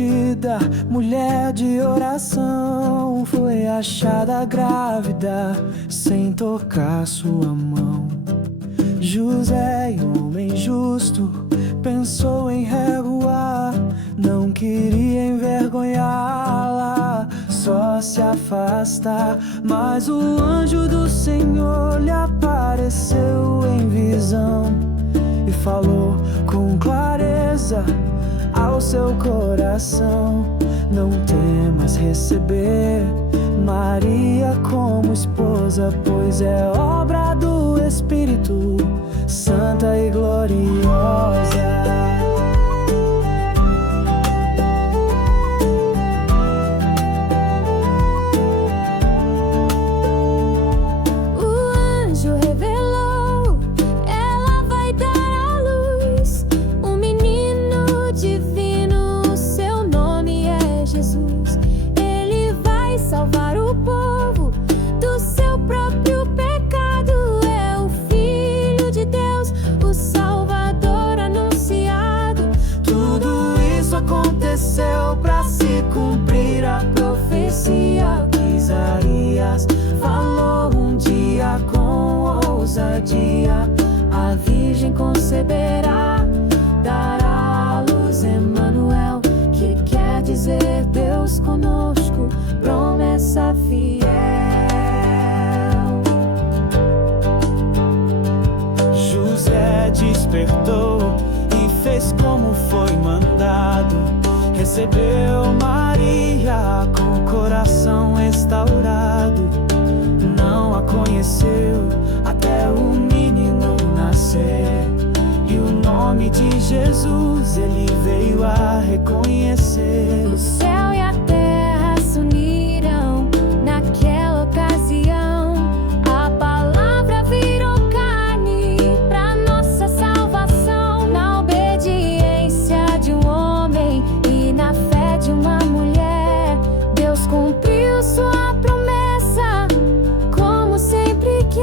prometida, mulher de oração, foi achada grávida sem tocar sua mão. José, homem justo, pensou em recuar, não queria envergonhá-la, só se afastar. Mas o anjo do Senhor lhe apareceu em visão e falou com clareza ao seu coração: não temas receber Maria como esposa, pois é obra do Espírito Santa e gloriosa. Pra se cumprir a profecia que Isaías falou um dia com ousadia: a virgem conceberá, dará à luz Emanuel, que quer dizer Deus conosco, promessa fiel. José despertou e fez como foi mandado, recebeu Maria com o coração restaurado. Não a conheceu até o menino nascer, e o nome de Jesus ele veio a reconhecer. O céu e a terra se uniram naquela ocasião, a palavra virou carne pra nossa salvação. Na obediência de um homem e na fé de uma mulher, Deus cumpriu sua promessa, como sempre quer.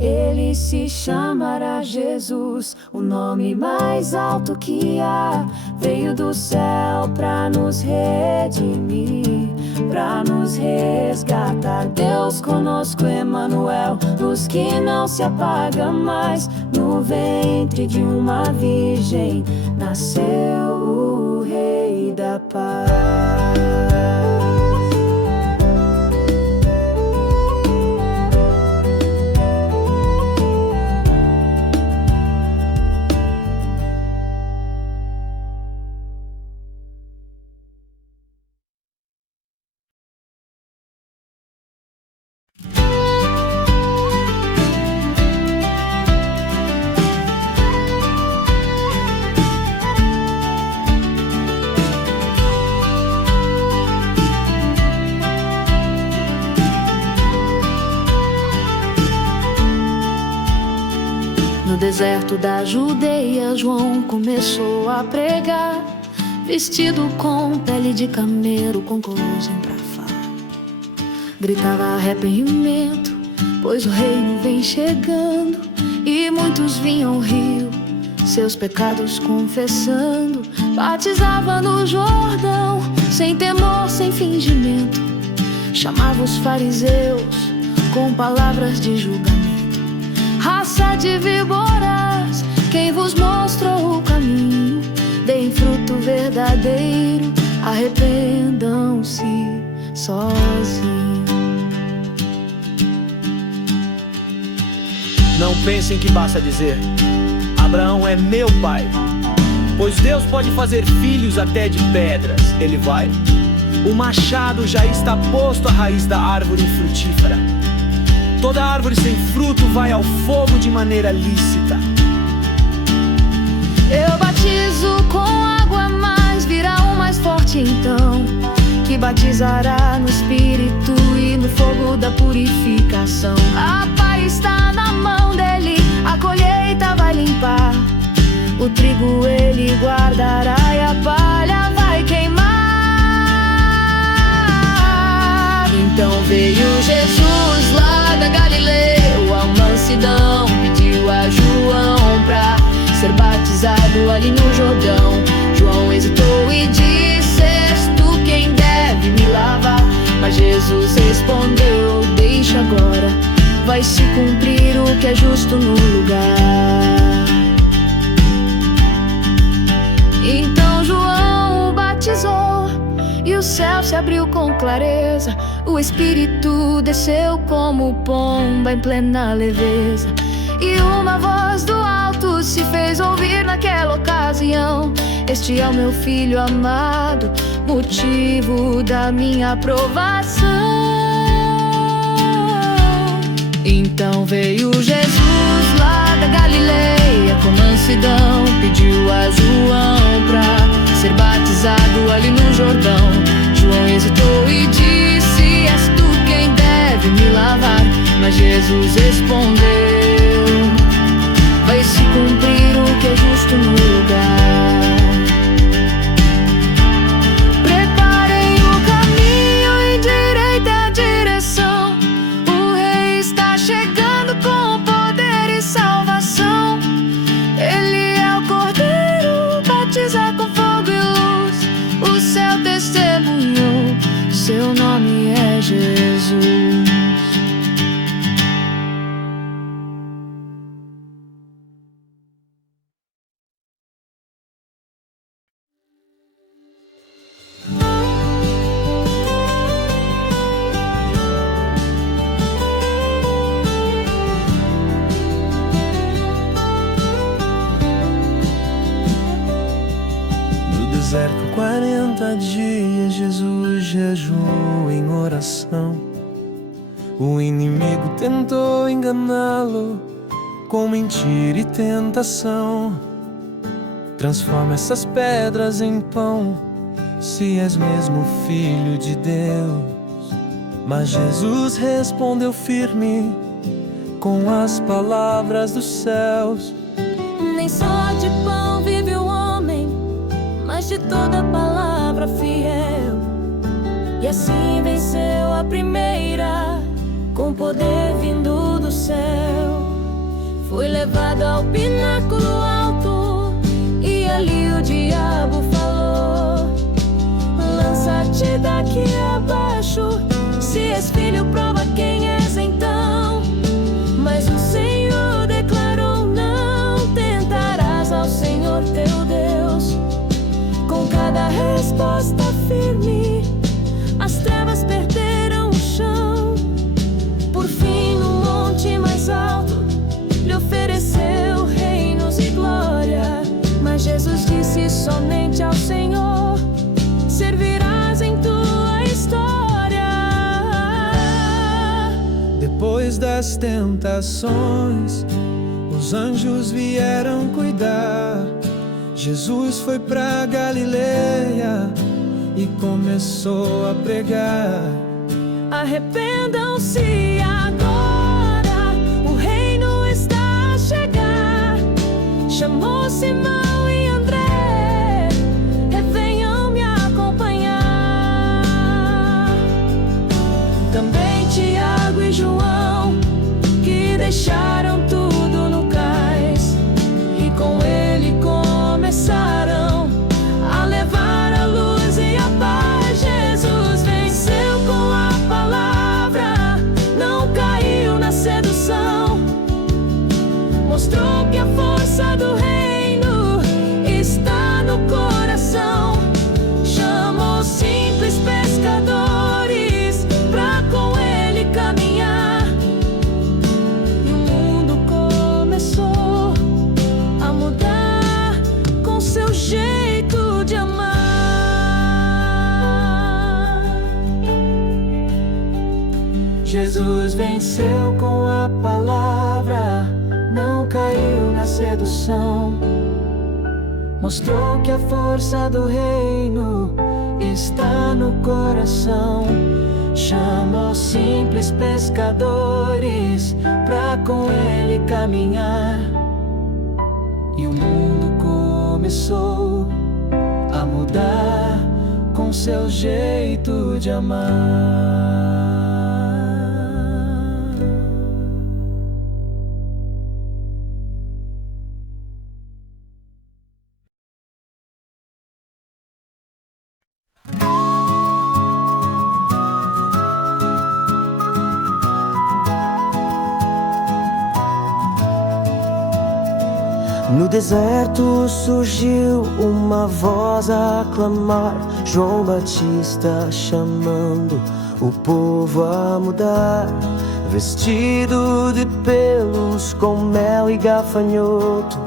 Ele se chamará Jesus, o nome mais alto que há. Veio do céu pra nos redimir, pra nos resgatar. Deus conosco, Emanuel, luz que não se apaga mais. No ventre de uma virgem nasceu o Rei da Paz. No deserto da Judeia, João começou a pregar, vestido com pele de camelo, com coroas em prafá. Gritava arrependimento, pois o reino vem chegando. E muitos vinham ao rio, seus pecados confessando. Batizava no Jordão, sem temor, sem fingimento. Chamava os fariseus com palavras de julgamento. Raça de víboras, quem vos mostrou o caminho? Deem fruto verdadeiro, arrependam-se sozinhos. Não pensem que basta dizer: Abraão é meu pai, pois Deus pode fazer filhos até de pedras. Ele vai. O machado já está posto à raiz da árvore frutífera. Toda árvore sem fruto vai ao fogo de maneira lícita. Eu batizo com água, mas virá um mais forte então, que batizará no Espírito e no fogo da purificação. A pá está na mão dele, a colheita vai limpar. O trigo ele guardará e a palha vai queimar. Então veio Jesus lá da Galileia, a mansidão, pediu a João pra ser batizado ali no Jordão. vai se cumprir o que é justo no lugar. Então João o batizou e o céu se abriu com clareza. O Espírito desceu como pomba em plena leveza. E uma voz do alto se fez ouvir naquela ocasião: este é o meu filho amado, motivo da minha aprovação. Então veio Jesus lá da Galileia com mansidão, pediu a João pra ser batizado ali no Jordão. João hesitou e disse: és tu quem deve me lavar. Mas Jesus respondeu: vai se cumprir o que é justo no lugar. Preparem o caminho, endireitem a direção. O Rei está chegando com poder e salvação. Ele é o Cordeiro, batiza com fogo e luz. O céu testemunhou, seu nome é Jesus. Deserto 40 dias, Jesus jejuou em oração. O inimigo tentou enganá-lo com mentira e tentação. Transforma essas pedras em pão, se és mesmo filho de Deus. Mas Jesus respondeu firme com as palavras dos céus: nem só de pão vive o homem, mas de toda palavra fiel. E assim venceu a primeira, com poder vindo do céu. Foi levado ao pináculo alto, e ali o diabo falou: lança-te daqui abaixo, se és filho, prova quem és então. Mas o Senhor declarou: não tentarás ao Senhor teu Deus. Com cada resposta firme, as trevas perderam o chão. Por fim, no monte mais alto, lhe ofereceu reinos e glória. Mas Jesus disse: somente ao Senhor servirás em tua história. Depois das tentações, os anjos vieram cuidar. Jesus foi pra Galileia e começou a pregar: arrependam-se agora, o reino está a chegar. Chamou Simão e André, venham me acompanhar. Também Tiago e João, que deixaram tudo no cais, e com ele começaram a levar a luz e a paz. Jesus venceu com a palavra, não caiu na sedução. Mostrou que a força do reino está no coração. Chamou simples pescadores pra com ele caminhar. E o mundo começou a mudar com seu jeito de amar. Jesus venceu com a palavra, não caiu na sedução. Mostrou que a força do reino está no coração. Chamou simples pescadores pra com ele caminhar. E o mundo começou a mudar com seu jeito de amar. deserto surgiu uma voz a clamar, João Batista chamando o povo a mudar. Vestido de pelos com mel e gafanhoto,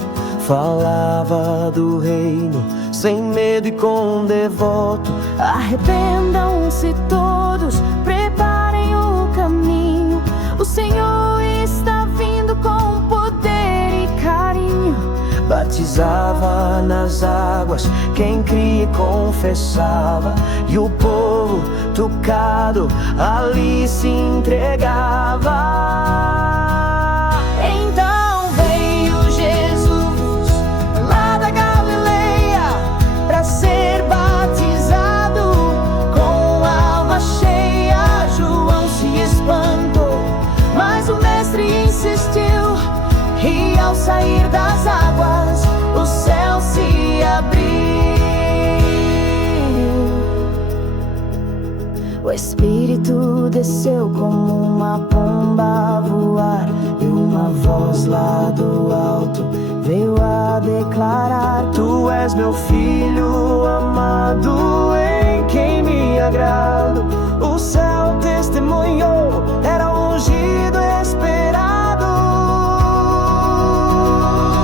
falava do reino sem medo e com devoto. Arrependam-se todos, preparem o caminho. O Senhor está vindo com poder e carinho. Batizava nas águas quem cria e confessava, e o povo tocado ali se entregava. Então veio Jesus lá da Galileia pra ser batizado com alma cheia. João se espantou, mas o mestre insistiu, e ao sair das águas o céu se abriu. O Espírito desceu como uma pomba a voar, e uma voz lá do alto veio a declarar: Tu és meu filho amado, em quem me agrado. O céu testemunhou, era ungido esperado.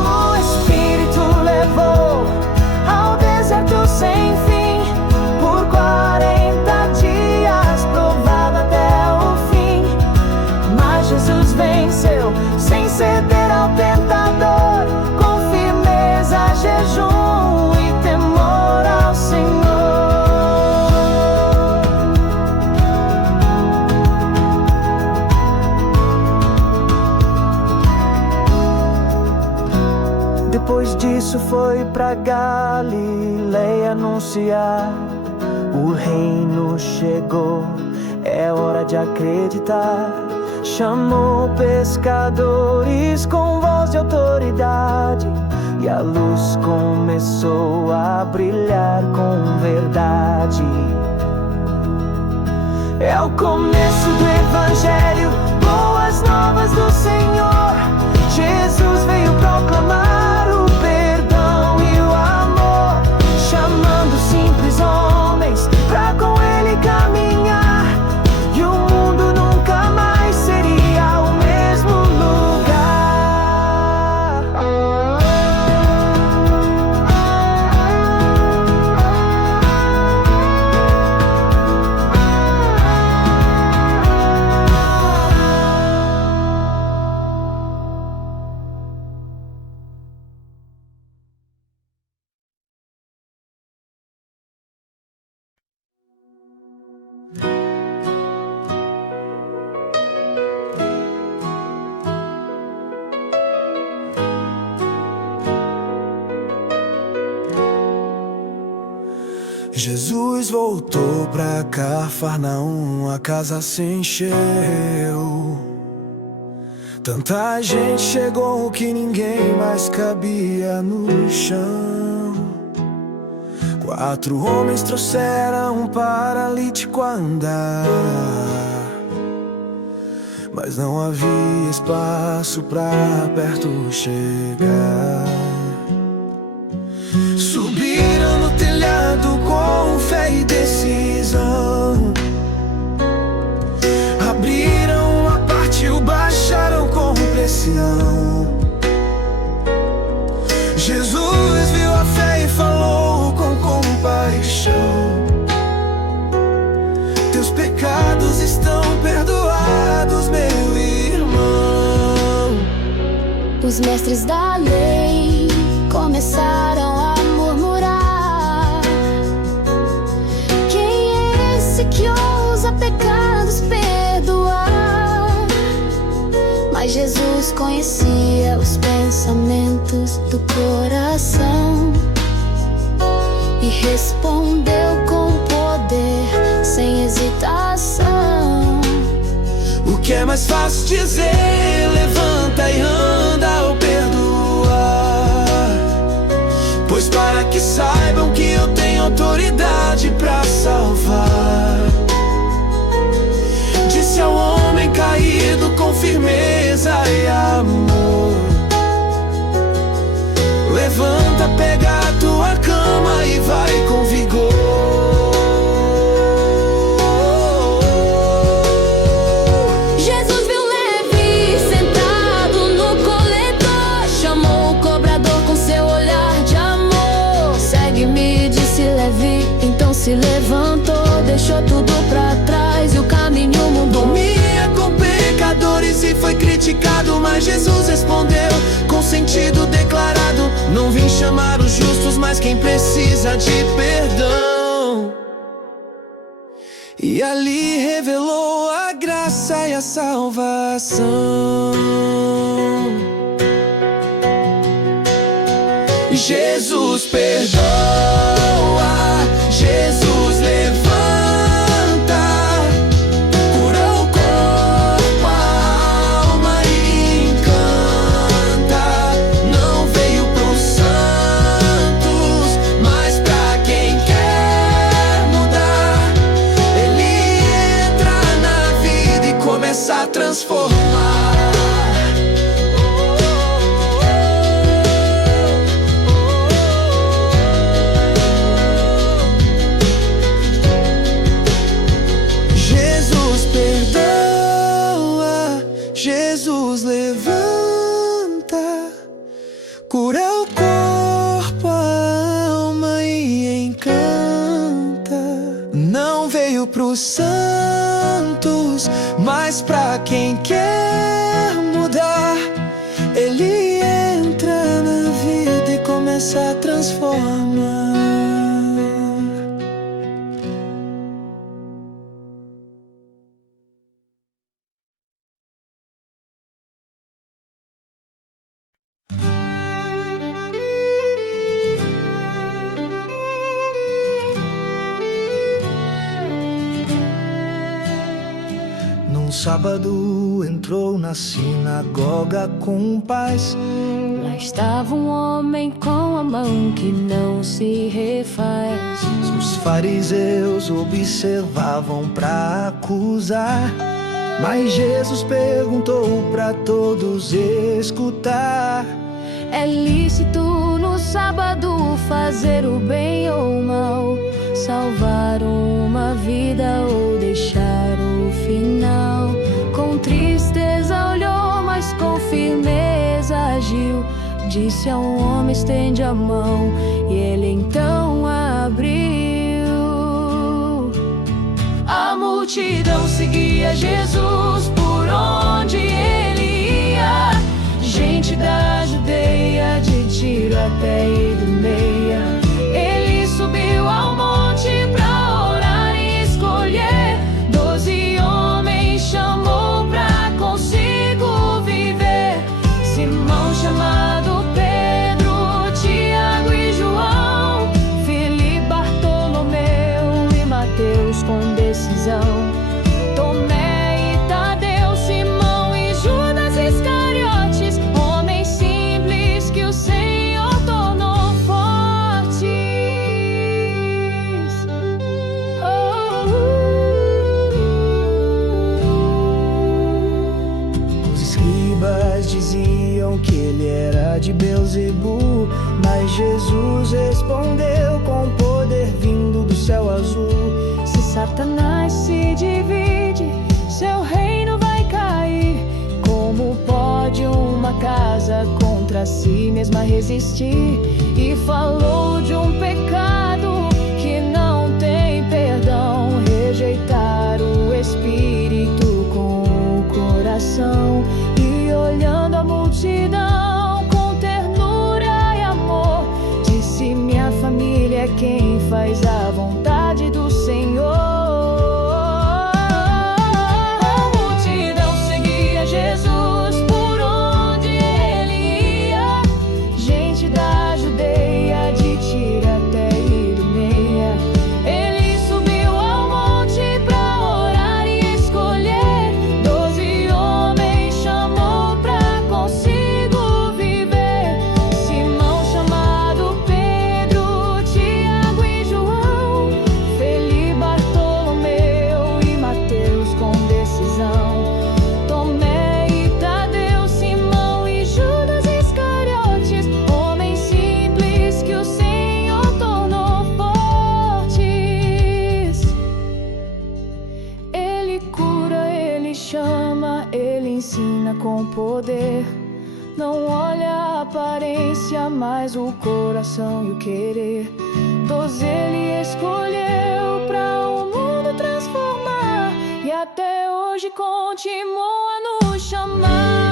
O Espírito levou ao deserto sem fim, por 40 dias provado até o fim. Mas Jesus venceu sem ceder ao tentador, com firmeza, jejum e temor ao Senhor. Depois disso foi pra Galileia anunciar: o reino chegou, é hora de acreditar. Chamou pescadores com voz de autoridade, e a luz começou a brilhar com verdade. É o começo do Evangelho, boas novas do Senhor. Jesus veio proclamar o perdão e o amor, chamando simples homens pra com Ele caminhar, e o mundo nunca mais seria o mesmo lugar. Jesus voltou pra Cafarnaum, a casa se encheu. Tanta gente chegou que ninguém mais cabia no chão. 4 homens trouxeram um paralítico a andar, mas não havia espaço pra perto chegar. Subiram no telhado com fé e decisão, abriram a parte e o baixaram com pressão. Jesus viu a fé e falou com compaixão: teus pecados estão perdoados, meu irmão. Os mestres da lei começaram a murmurar: quem é esse que ousa pecados perdoar? Mas Jesus conhecia os pensamentos do coração e respondeu com poder, sem hesitação: o que é mais fácil dizer, levanta e anda ao perdoar. Pois para que saibam que eu tenho autoridade pra salvar, disse ao homem caído com firmeza e amor: levanta, pega a tua cama e vai com vigor. Jesus viu Levi sentado no coletor, chamou o cobrador com seu olhar de amor. Segue-me, disse Levi, então se levantou, deixou tudo pra trás e o caminho mudou. Dormia com pecadores e foi criticado, mas Jesus respondeu com sentido declarado: não vim chamar os justos, mas quem precisa de perdão. E ali revelou a graça e a salvação. Jesus perdoa, Jesus levanta, cura o corpo, a alma e encanta. Não veio pros santos, mas pra quem quer mudar. Ele entra na vida e começa a transformar. Jesus levanta, cura o corpo, a alma e encanta. Não veio pros santos, mas pra quem quer mudar. Ele entra na vida e começa a transformar. Num sábado entrou na sinagoga com paz. Lá estava um homem com a mão que não se refaz. Os fariseus observavam pra acusar, mas Jesus perguntou pra todos escutar: É lícito no sábado fazer o bem ou o mal, salvar uma vida ou deixar o final. Com tristeza olhou, mas com firmeza agiu. Disse a um homem: estende a mão. E ele então abriu. A multidão seguia Jesus por onde ele ia. Gente da Judeia, de Tiro até Idumeia. Ele subiu ao monte pra orar e escolher 12 homens, chamou pra consigo viver. Simão, chamado Pedro, Tiago e João, Filipe, Bartolomeu e Mateus com decisão, Tomé e Tadeu, Simão e Judas Iscariotes, homens simples que o Senhor tornou fortes. Os escribas diziam que ele era de Beelzebu, mas Jesus respondeu com poder vindo do céu azul: Se Satanás se divide, seu reino vai cair. Como pode uma casa contra si mesma resistir? E falou de um pecado que não tem perdão: rejeitar o Espírito com o coração. E olhando a multidão com ternura e amor, disse: minha família é quem faz a vontade do Senhor. A multidão seguia Jesus por onde ele ia. Gente da Judeia, de Tiro até com poder. Não olha a aparência, mas o coração e o querer. Todos ele escolheu pra o mundo transformar, e até hoje continua a nos chamar.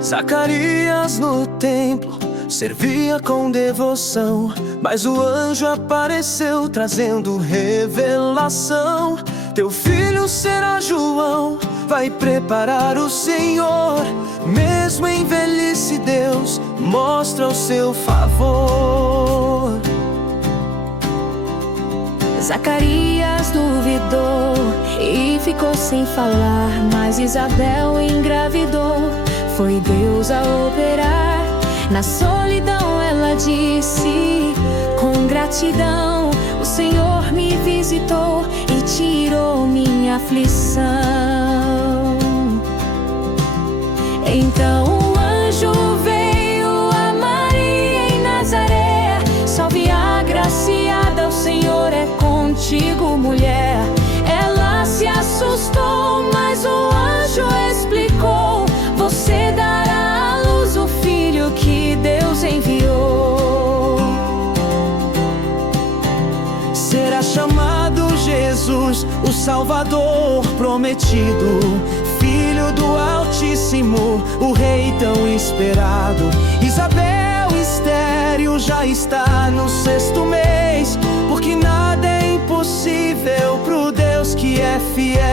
Zacarias no templo servia com devoção, mas o anjo apareceu trazendo revelação. Teu filho será João, vai preparar o Senhor. Mesmo em velhice Deus mostra o seu favor. Zacarias duvidou e ficou sem falar, mas Isabel engravidou. Foi Deus a operar. Na solidão ela disse com gratidão: o Senhor me visitou e tirou minha aflição. Então o anjo veio a Maria em Nazaré: salve a agraciada, o Senhor é contigo, mulher. Ela se assustou, mas o anjo explicou: você dará à luz o filho que Deus enviou. Será chamado Jesus, o Salvador prometido, Filho do Altíssimo, o Rei tão esperado. Isabel estéril já está no 6º mês, porque nada é impossível pro Deus que é fiel.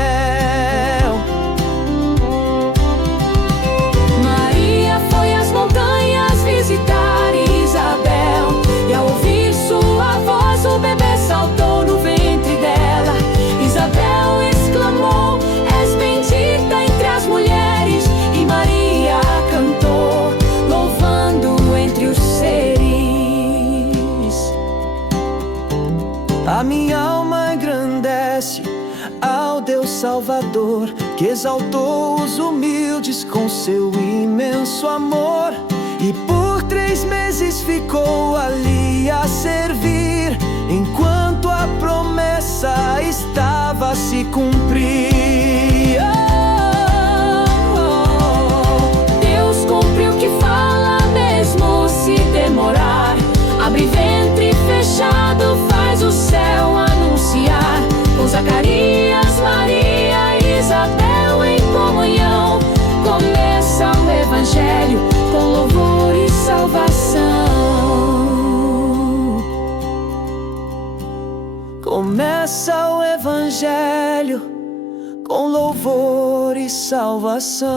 Maria foi às montanhas visitar Isabel, e ao ouvir sua voz o bebê saltou no ventre dela. Isabel exclamou: és bendita entre as mulheres. E Maria cantou, louvando entre os seres. A minha alma engrandece ao Deus Salvador, que exaltou os humildes com seu imenso amor. E por 3 meses ficou ali a servir, enquanto a promessa estava a se cumprir. Deus cumpre o que fala, mesmo se demorar. Abre ventre fechado, faz o céu anunciar. Com Zacarias, Maria e Isabel em comunhão, começa o Evangelho com louvor e salvação. Começa o Evangelho com louvor e salvação.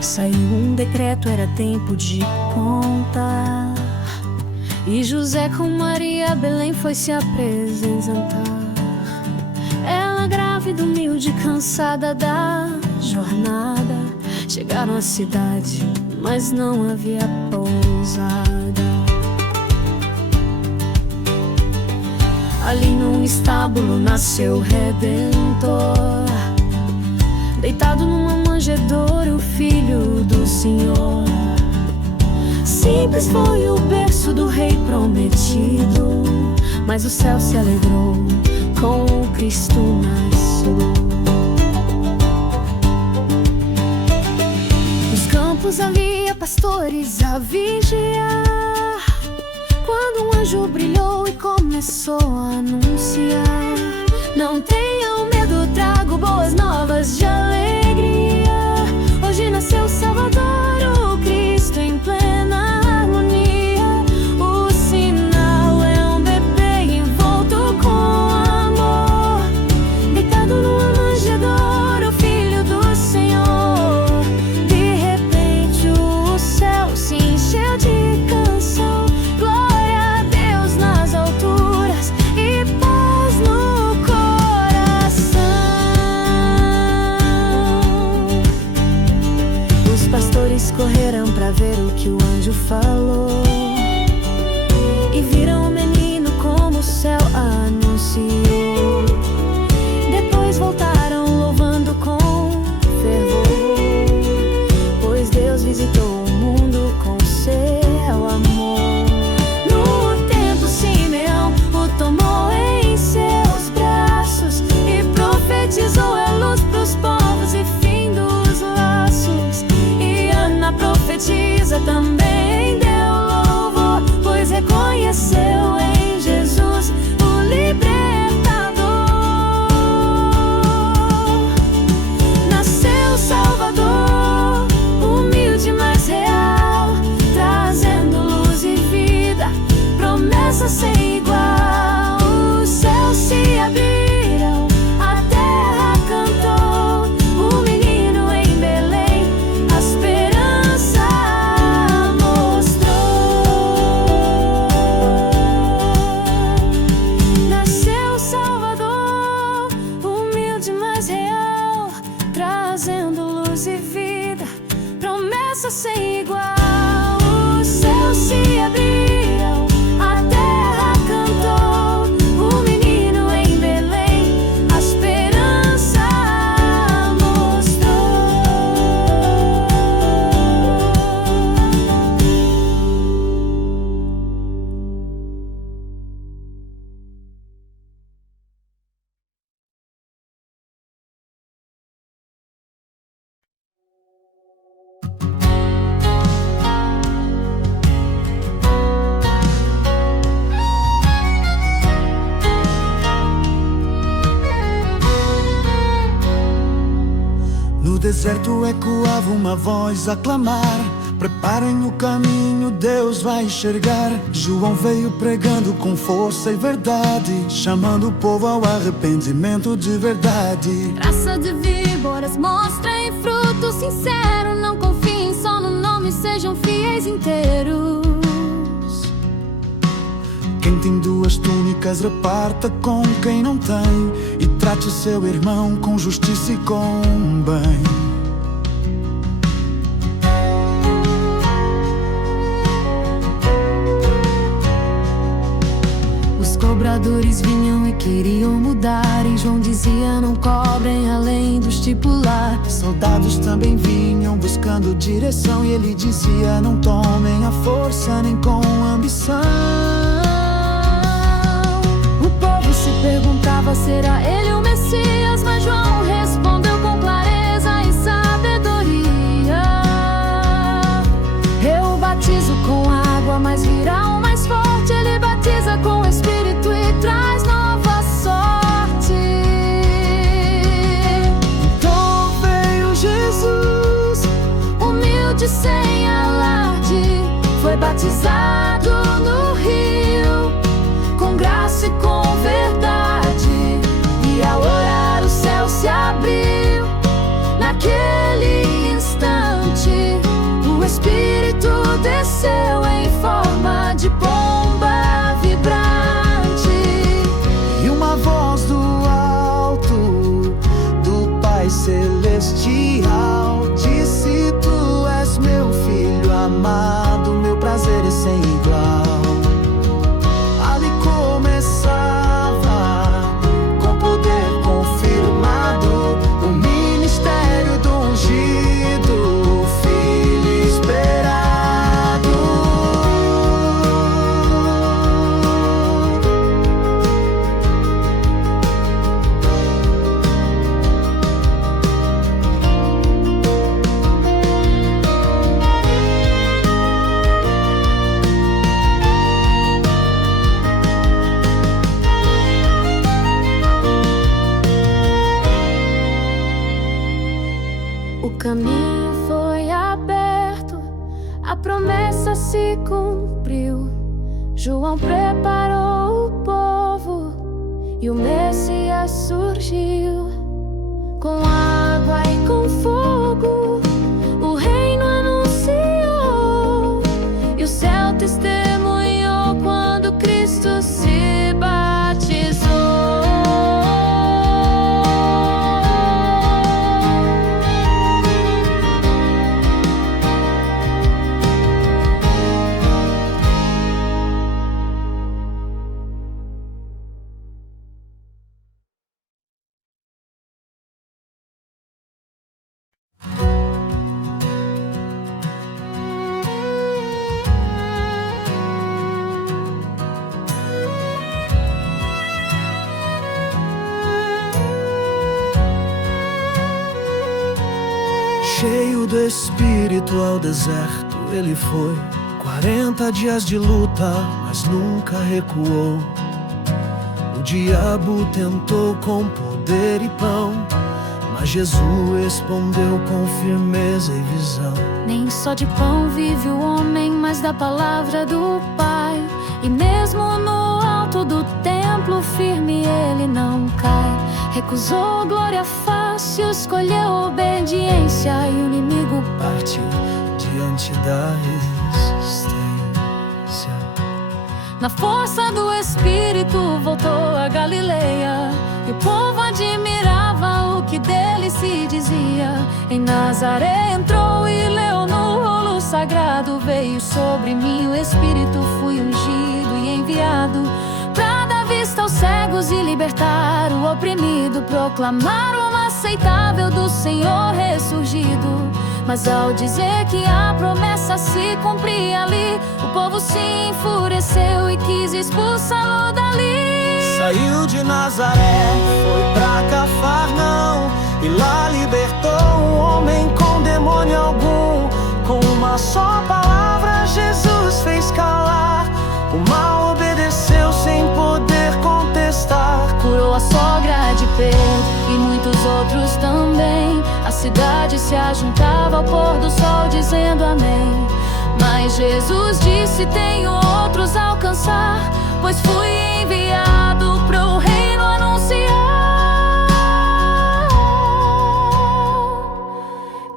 Saiu um decreto, era tempo de contar, e José com Maria a Belém foi se apresentar. Ela grávida, humilde, cansada da jornada, chegaram à cidade, mas não havia pousada. Ali num estábulo nasceu o Redentor, deitado numa manjedoura, o Filho do Senhor. Simples foi o berço do Rei prometido, mas o céu se alegrou com o Cristo nascido. Nos campos havia pastores a vigiar, quando um anjo brilhou e começou a anunciar: não tenham medo, trago boas novas de alegria. Hoje nasceu o Salvador, o Cristo em plena harmonia. O sinal é um bebê envolto com amor, deitado numa manjedoura, o Filho do Senhor. De repente o para ver o que o anjo falou. E viram o menino como o céu anunciou. Depois voltaram louvando com fervor, pois Deus visitou o mundo com seu amor. No templo Simeão o tomou em seus braços e profetizou a luz pros povos e fim dos laços. E Ana profetiza também deu louvor, pois reconheceu em Jesus o libertador. Nasceu Salvador, humilde mas real, trazendo luz e vida, promessa sem igual. Os céus se abriram, a terra cantou, o menino em Belém a esperança mostrou. Nasceu Salvador, humilde mas real, trazendo luz e vida, promessa sem igual. Os céus se abriram, a terra cantou, o menino em Belém a esperança mostrou. No deserto ecoava uma voz a clamar: preparem o caminho, Deus vai enxergar. João veio pregando com força e verdade, chamando o povo ao arrependimento de verdade. Raça de víboras, mostrem fruto sincero. Não confiem só no nome, sejam fiéis inteiros. Quem tem duas túnicas reparta com quem não tem, e trate o seu irmão com justiça e com bem. Os cobradores vinham e queriam mudar, e João dizia: não cobrem além do estipular. Soldados também vinham buscando direção, e ele dizia: não tomem a força nem com ambição. O povo se perguntava: será ele o Messias? Mas João respondeu com clareza e sabedoria: eu batizo com água, mas virá um mais forte. Ele batiza com o Espírito e traz nova sorte. Então veio Jesus, Humilde sem alarde, foi batizado no rio, com graça e com verdade. E ao orar o céu se abriu. Naquele instante o Espírito desceu em forma de pomba vibrante. e uma voz do alto do Pai Celestial disse: tu és meu filho amado, meu prazer é sem igual. Ali começava, com poder confirmado, o ministério do ungido, o filho esperado. O caminho foi aberto, a promessa se cumpriu. João preparou o povo e o Messias surgiu. Com água e com fogo o reino anunciou, e o céu testemunhou quando Cristo se batizou. Cheio do Espírito ao deserto ele foi. 40 dias de luta, mas nunca recuou. O diabo tentou com poder e pão, mas Jesus respondeu com firmeza e visão. Nem só de pão vive o homem, mas da palavra do Pai. E mesmo no alto do templo firme ele não cai. Recusou glória fácil, escolheu obediência, e o inimigo partiu diante da resistência. Na força do Espírito voltou a Galileia, e o povo admirava o que dele se dizia. Em Nazaré entrou e leu no rolo sagrado: veio sobre mim o Espírito, fui ungido e enviado pra dar vista aos cegos e libertar o oprimido, proclamar o aceitável do Senhor ressurgido. Mas ao dizer que a promessa se cumpria ali, o povo se enfureceu e quis expulsá-lo dali. Saiu de Nazaré, foi pra Cafarnaum, e lá libertou um homem com demônio algum. Com uma só palavra Jesus fez calar o mal, obedeceu sem poder contestar. Curou a sogra de Pedro e muitos outros também. A cidade se ajuntava ao pôr do sol dizendo amém. Mas Jesus disse: tenho outros a alcançar, pois fui enviado pro reino anunciar.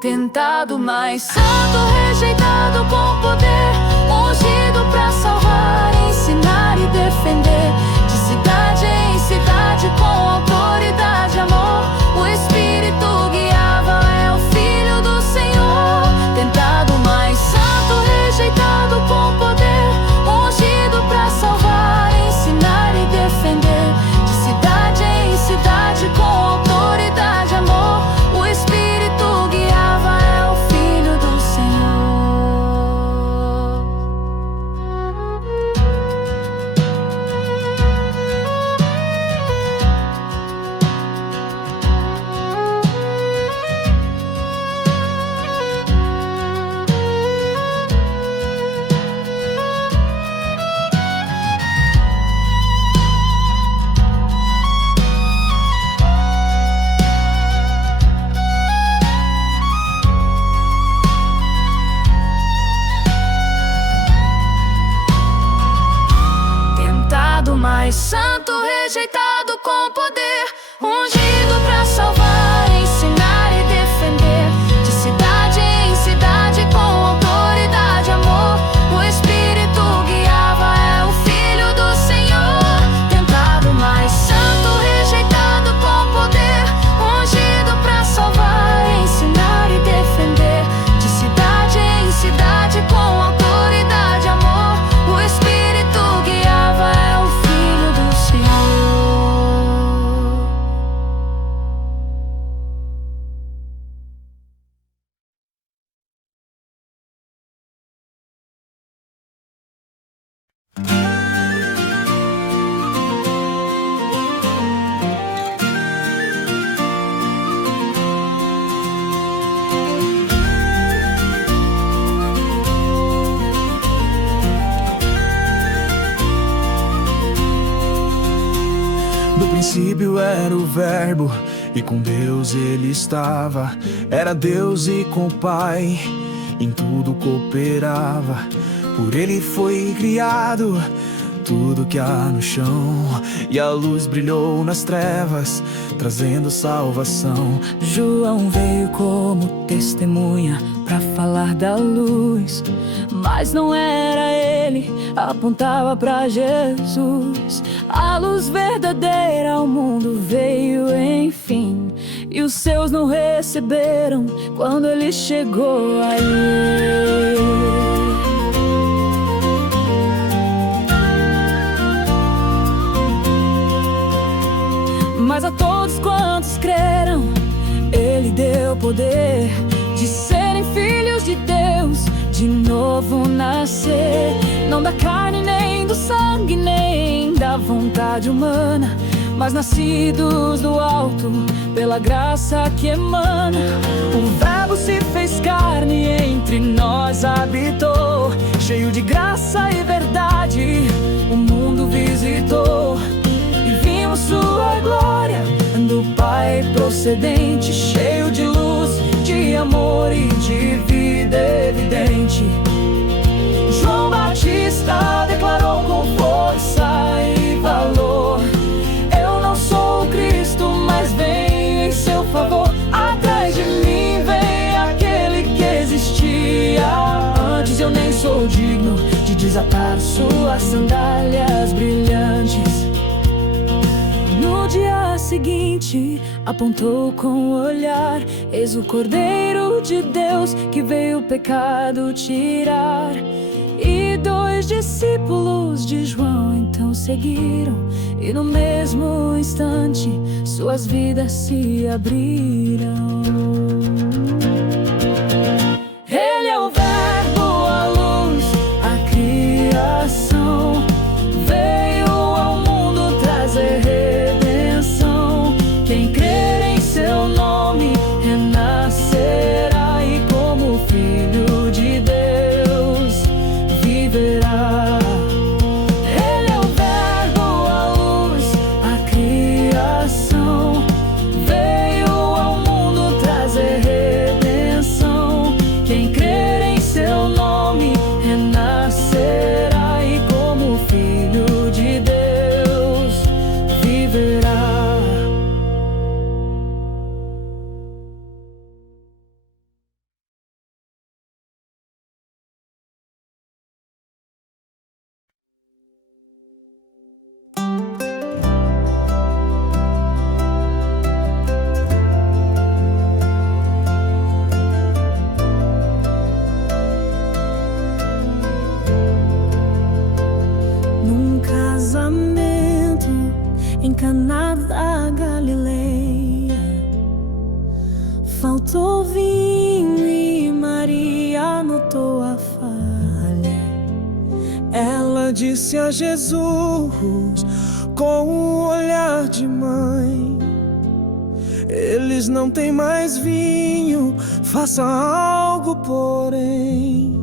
Tentado, mas santo, rejeitado com poder, ungido pra salvar, ensinar e defender. De cidade em cidade, com autoridade e amor, o Espírito guiava, é o Filho do Senhor. Tentado, mas santo, rejeitado com poder, ungido pra salvar, ensinar e defender. De cidade em cidade, com autoridade e amor, o Espírito guiava, é o Filho do Senhor. Mas santo, rejeitado com poder, ungido pra salvar, ensinar e defender. De cidade em cidade, com autoridade e amor, o Espírito guiava, é o Filho do Senhor. Tentado, mas santo, rejeitado com poder, ungido pra salvar, ensinar e defender. De cidade em cidade, com autoridade e amor, o Espírito guiava, é o Filho do Senhor. No princípio era o Verbo, e com Deus ele estava. Era Deus e com o Pai, em tudo cooperava. Por ele foi criado tudo que há no chão, e a luz brilhou nas trevas, trazendo salvação. João veio como testemunha pra falar da luz, mas não era ele, apontava pra Jesus. A luz verdadeira ao mundo veio enfim, e os seus não receberam quando ele chegou aí. Mas a todos quantos creram, ele deu poder de serem filhos de Deus, de novo nascer. Não da carne, nem do sangue, nem da vontade humana, mas nascidos do alto, pela pela graça que emana. O Verbo se fez carne e entre nós habitou. Cheio de graça e verdade, o mundo visitou. E vimos sua glória do Pai procedente, cheio de luz, de amor e de vida evidente. João Batista declarou com força e valor: eu não sou o Cristo, mas venho em seu favor. Atrás de mim vem aquele que existia antes. Eu nem sou digno de desatar suas sandálias brilhantes. No dia seguinte, apontou com o olhar: eis o Cordeiro de Deus que veio o pecado tirar. E 2 discípulos de João então seguiram, e no mesmo instante suas vidas se abriram. Ele é o Verbo, a luz, a criação. Veio ao mundo trazer redenção. Quem crer em seu nome renascerá, e como filho de Deus viverá. Ele é o Verbo, a luz, a criação. Veio ao mundo trazer redenção. Quem crer em seu nome renascerá, e como filho de Deus viverá. Num casamento em Caná da Galileia, faltou vinho e Maria notou a falha. Ela disse a Jesus com um olhar de mãe: eles não têm mais vinho, faça algo, porém.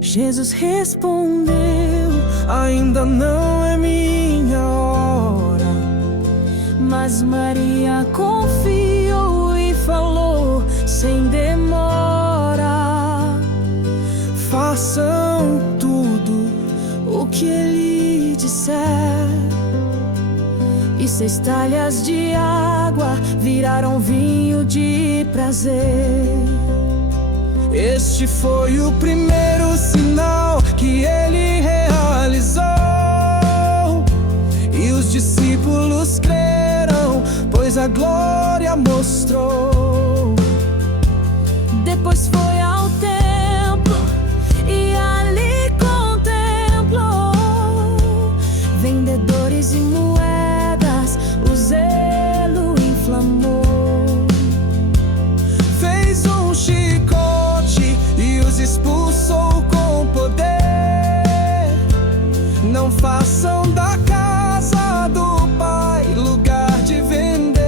Jesus respondeu: ainda não é minha hora. mas Maria confiou e falou sem demora: Façam tudo o que ele disser. E 6 talhas de água viraram vinho de prazer. Este foi o primeiro sinal que ele realizou, e os discípulos creram, pois a glória mostrou. Depois foi ao templo e ali contemplou vendedores e moedas, o zelo inflamou. Fez um chicote e os expulsou com poder. Não façam da casa do Pai lugar de vender.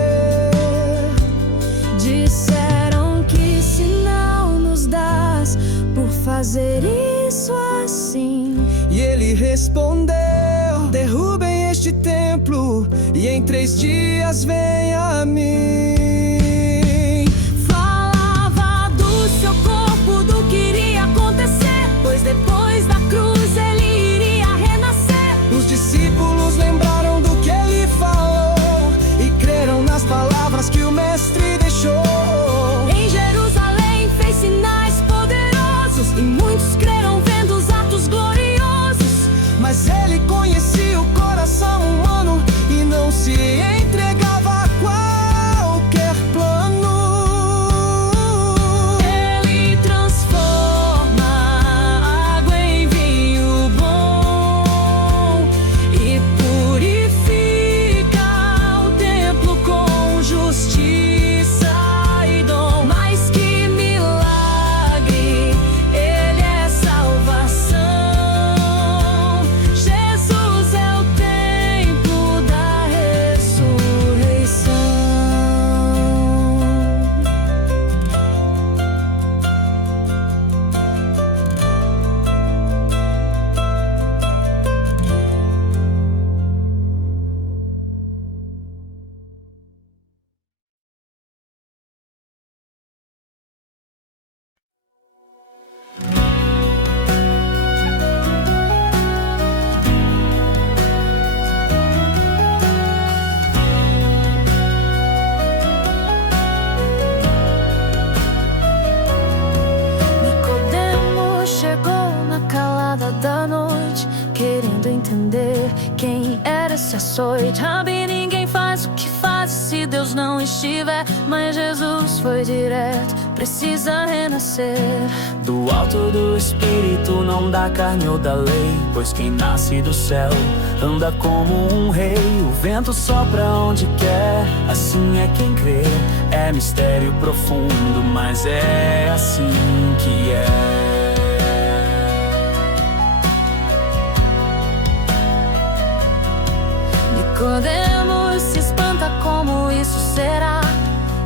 Disseram: que sinal nos dás por fazer isso assim? E ele respondeu: derrubem este templo e em 3 dias venha a mim. Falava do seu corpo, do que iria acontecer, pois depois da cruz ele iria renascer. Os discípulos lembraram do que ele falou e creram nas palavras que o mestre deixou. Em Jerusalém fez sinais poderosos e muitos creram vendo os atos gloriosos. Mas ele conhecia o coração humano e não se entregava quase. esse açoite. Rabi, ninguém faz o que faz se Deus não estiver. Mas Jesus foi direto, precisa renascer do alto do Espírito, não da carne ou da lei. Pois quem nasce do céu anda como um rei. O vento sopra onde quer, assim é quem crê. É mistério profundo, mas é assim que é. Nicodemos se espanta, como isso será?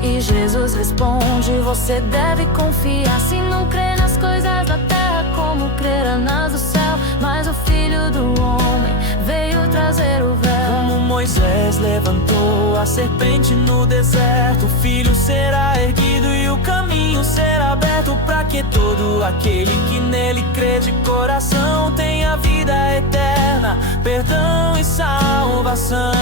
E Jesus responde: você deve confiar. Se não crê nas coisas da terra, como crerá nas do céu? Mas o Filho do Homem veio trazer o véu. Como Moisés levantou a serpente no deserto, o Filho será erguido e o caminho será aberto, para que todo aquele que nele crê de coração tenha vida eterna, perdão e salvação.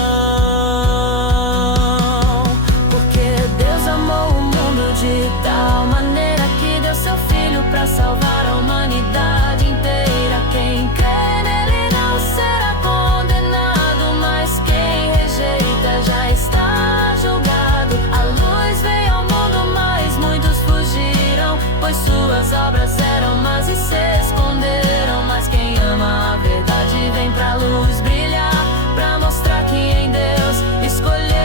Deus amou o mundo de tal maneira que deu seu Filho para salvar a humanidade inteira. Quem crê nele não será condenado, mas quem rejeita já está julgado. A luz veio ao mundo, mas muitos fugiram, pois suas obras eram más e se esconderam. Mas quem ama a verdade vem pra luz brilhar, pra mostrar que em Deus escolheu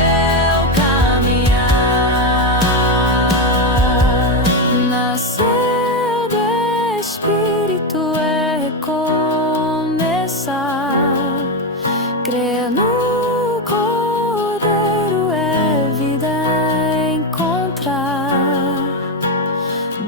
crer no Cordeiro, é vida encontrar.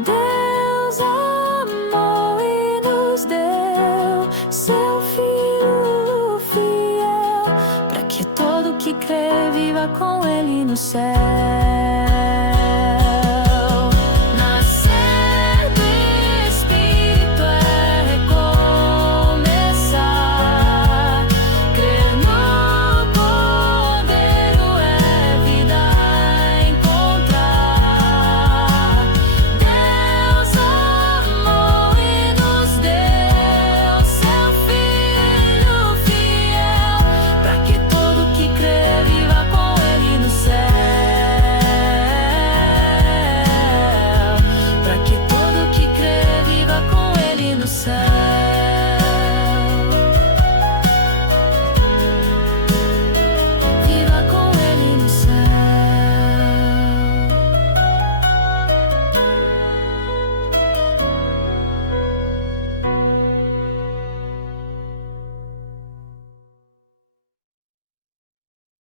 Deus amou e nos deu seu Filho fiel, para que todo que crê viva com Ele no céu.